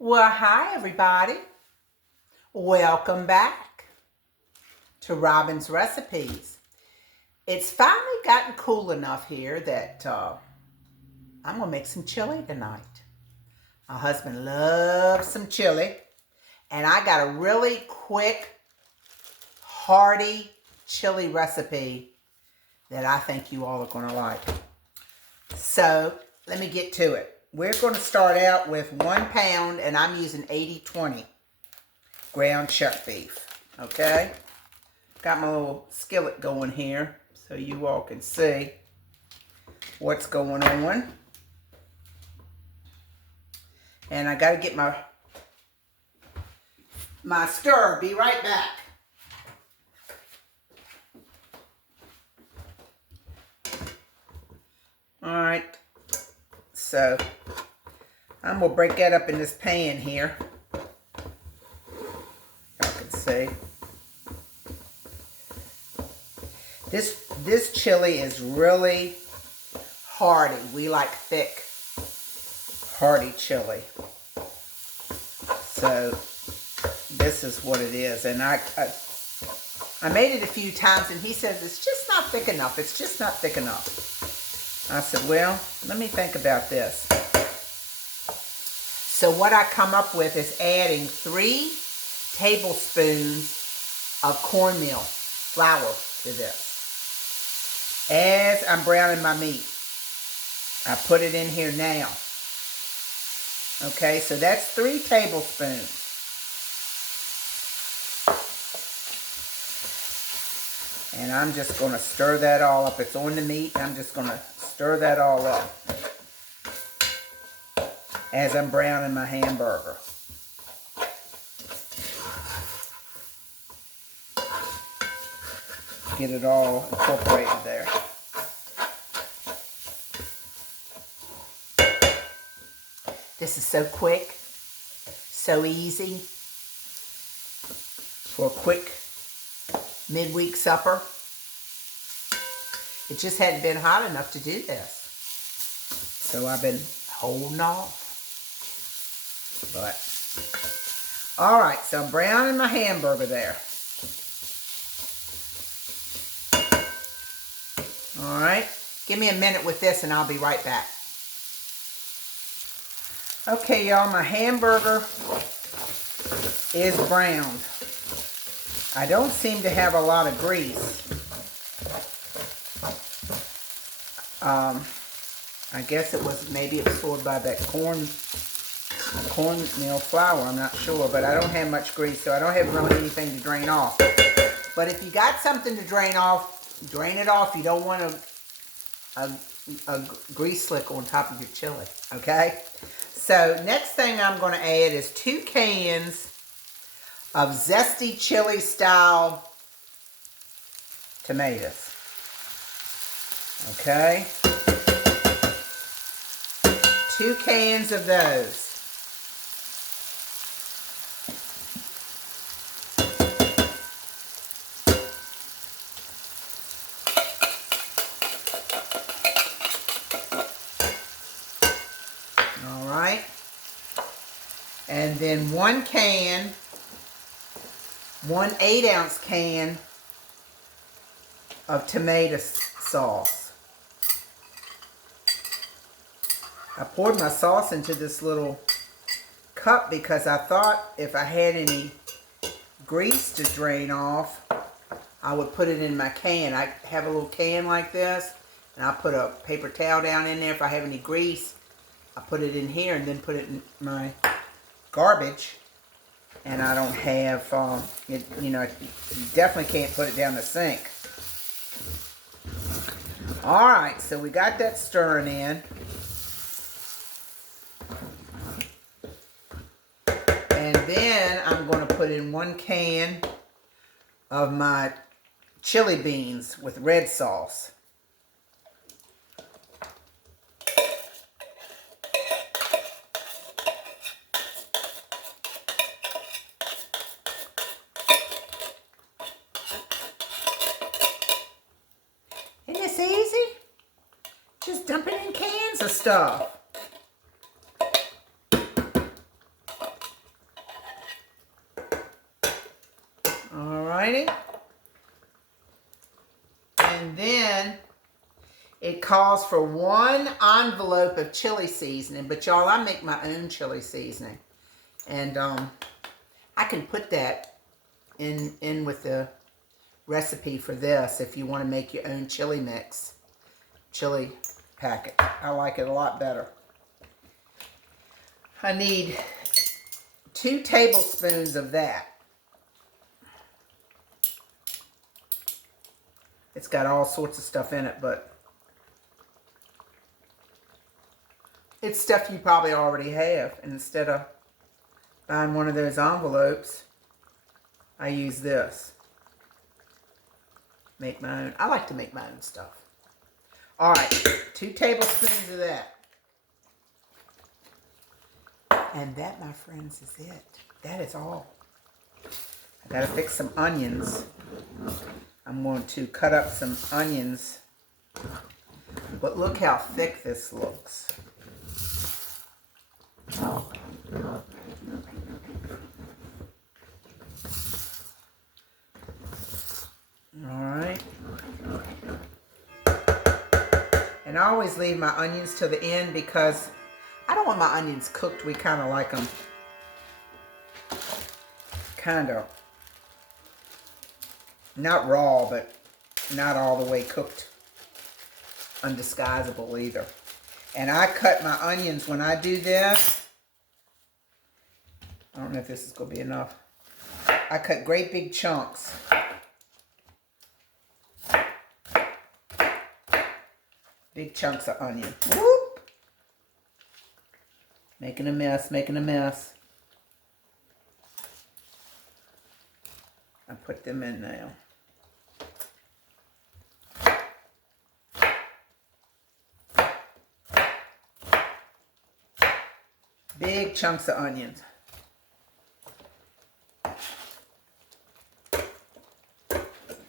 Well, hi everybody. Welcome back to Robin's Recipes. It's finally gotten cool enough here that I'm going to make some chili tonight. My husband loves some chili, and I got a really quick, hearty chili recipe that I think you all are going to like. So, let me get to it. We're going to start out with 1 pound, and I'm using 80/20 ground chuck beef. Okay? Got my little skillet going here so you all can see what's going on. And I got to get my stir. Be right back. Alright. So, I'm going to break that up in this pan here. Y'all can see. This chili is really hearty. We like thick, hearty chili. So, this is what it is. And I made it a few times, and he says, it's just not thick enough. It's just not thick enough. I said, well, let me think about this. So what I come up with is adding 3 tablespoons of cornmeal flour to this. As I'm browning my meat, I put it in here now. Okay, so that's 3 tablespoons. And I'm just going to stir that all up. It's on the meat. I'm just going to stir that all up as I'm browning my hamburger. Get it all incorporated there. This is so quick, so easy for a quick midweek supper. It just hadn't been hot enough to do this. So I've been holding off. But, alright, so I'm browning my hamburger there. Alright, give me a minute with this and I'll be right back. Okay, y'all, my hamburger is browned. I don't seem to have a lot of grease. I guess it was maybe absorbed by that cornmeal flour. I'm not sure, but I don't have much grease, so I don't have really anything to drain off. But if you got something to drain off, drain it off. You don't want a grease slick on top of your chili, okay? So next thing I'm going to add is 2 cans of Zesty Chili style tomatoes. Okay? 2 cans of those. Alright. And then 1 can, 1 8-ounce can of tomato sauce. I poured my sauce into this little cup because I thought if I had any grease to drain off, I would put it in my can. I have a little can like this, and I'll put a paper towel down in there. If I have any grease, I put it in here and then put it in my garbage. And I don't have, you definitely can't put it down the sink. Alright, so we got that stirring in. And then I'm going to put in 1 can of my chili beans with red sauce. Isn't this easy? Just dump it in cans of stuff. Alrighty. And then it calls for 1 envelope of chili seasoning. But y'all, I make my own chili seasoning. And I can put that in with the recipe for this if you want to make your own chili mix. Chili packet. I like it a lot better. I need 2 tablespoons of that. It's got all sorts of stuff in it, but it's stuff you probably already have. And instead of buying one of those envelopes, I use this. Make my own. I like to make my own stuff. All right, 2 tablespoons of that. And that, my friends, is it. That is all. I gotta fix some onions. I'm going to cut up some onions. But look how thick this looks. Alright. And I always leave my onions till the end because I don't want my onions cooked. We kind of like them kind of not raw, but not all the way cooked undisguisable either. And I cut my onions when I do this. I don't know if this is going to be enough. I cut great big chunks. Big chunks of onion. Whoop! Making a mess, making a mess. I put them in now. Big chunks of onions.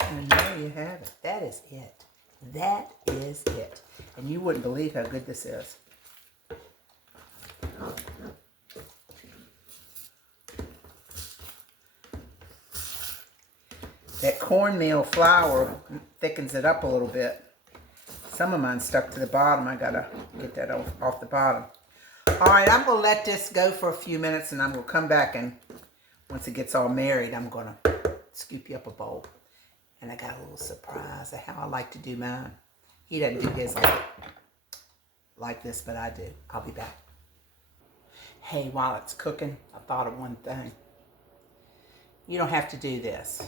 And there you have it. That is it. That is it. And you wouldn't believe how good this is. That cornmeal flour thickens it up a little bit. Some of mine stuck to the bottom. I gotta get that off the bottom. All right, I'm gonna let this go for a few minutes and I'm gonna come back, and once it gets all married, I'm gonna scoop you up a bowl. And I got a little surprise of how I like to do mine. He doesn't do his like this, but I do. I'll be back. Hey, while it's cooking, I thought of one thing. You don't have to do this,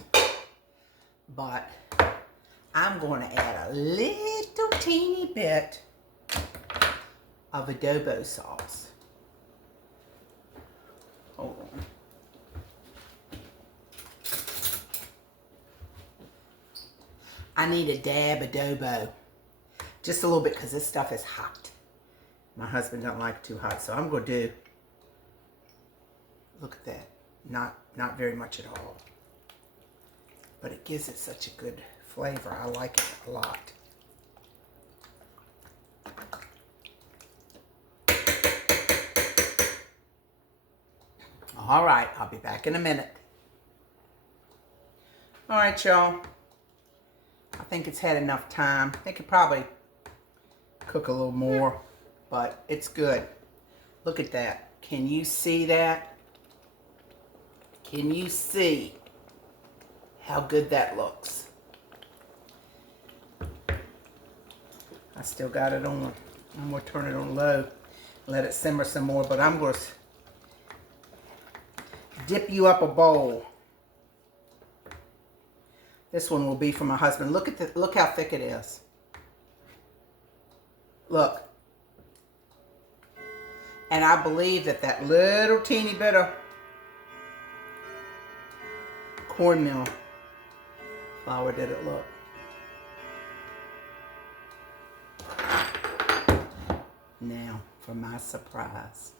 but I'm going to add a little teeny bit of adobo sauce. Hold on. I need a dab adobo. Just a little bit because this stuff is hot. My husband don't like it too hot, so I'm going to do, look at that. Not very much at all. But it gives it such a good flavor. I like it a lot. All right, I'll be back in a minute. All right, y'all. I think it's had enough time. It could probably cook a little more, but it's good. Look at that. Can you see that? Can you see how good that looks? I still got it on. I'm going to turn it on low. Let it simmer some more, but I'm going to dip you up a bowl. This one will be for my husband. Look how thick it is. Look. And I believe that little teeny bit of cornmeal flour did it look. Now for my surprise.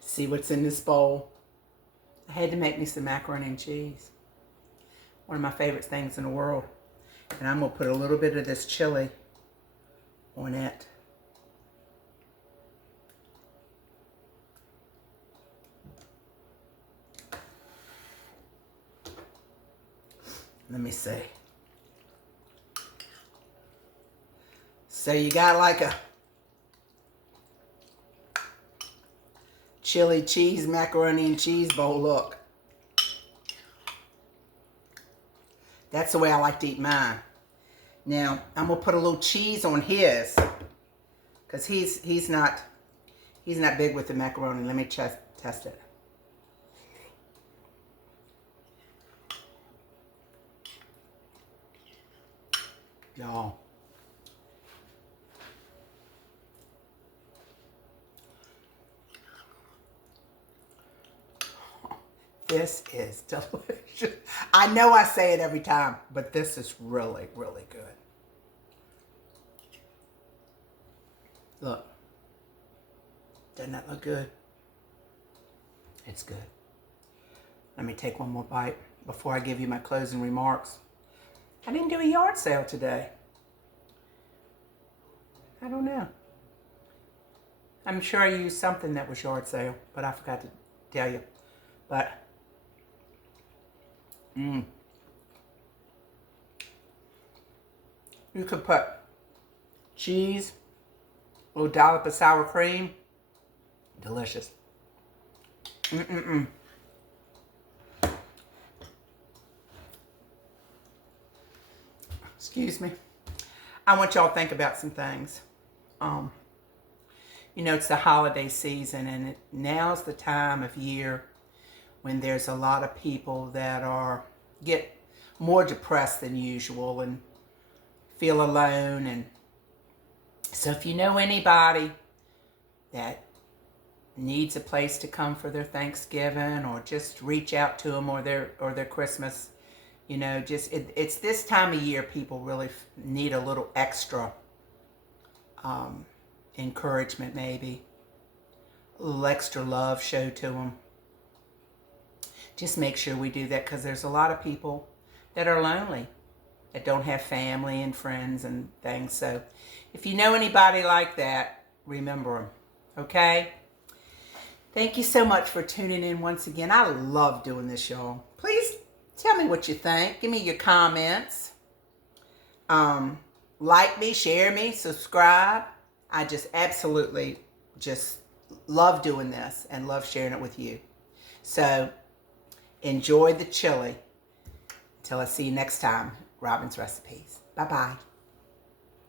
See what's in this bowl? I had to make me some macaroni and cheese. One of my favorite things in the world. And I'm going to put a little bit of this chili on it. Let me see. So you got like a chili cheese, macaroni and cheese bowl look. That's the way I like to eat mine. Now, I'm going to put a little cheese on his. Because he's not big with the macaroni. Let me test it. Y'all. This is delicious. I know I say it every time, but this is really, really good. Look. Doesn't that look good? It's good. Let me take one more bite before I give you my closing remarks. I didn't do a yard sale today. I don't know. I'm sure I used something that was yard sale, but I forgot to tell you. But, you could put cheese, a little dollop of sour cream. Delicious. Excuse me. I want y'all to think about some things. You know, it's the holiday season, and now's the time of year when there's a lot of people that get more depressed than usual and feel alone. And so if you know anybody that needs a place to come for their Thanksgiving, or just reach out to them, or their Christmas, you know, just it's this time of year people really need a little extra encouragement, maybe a little extra love showed to them. Just make sure we do that, because there's a lot of people that are lonely, that don't have family and friends and things. So if you know anybody like that, remember them, okay? Thank you so much for tuning in once again. I love doing this, y'all. Please tell me what you think. Give me your comments. Like me, share me, subscribe. I just absolutely just love doing this and love sharing it with you. So enjoy the chili. Until I see you next time, Robin's Recipes. Bye-bye.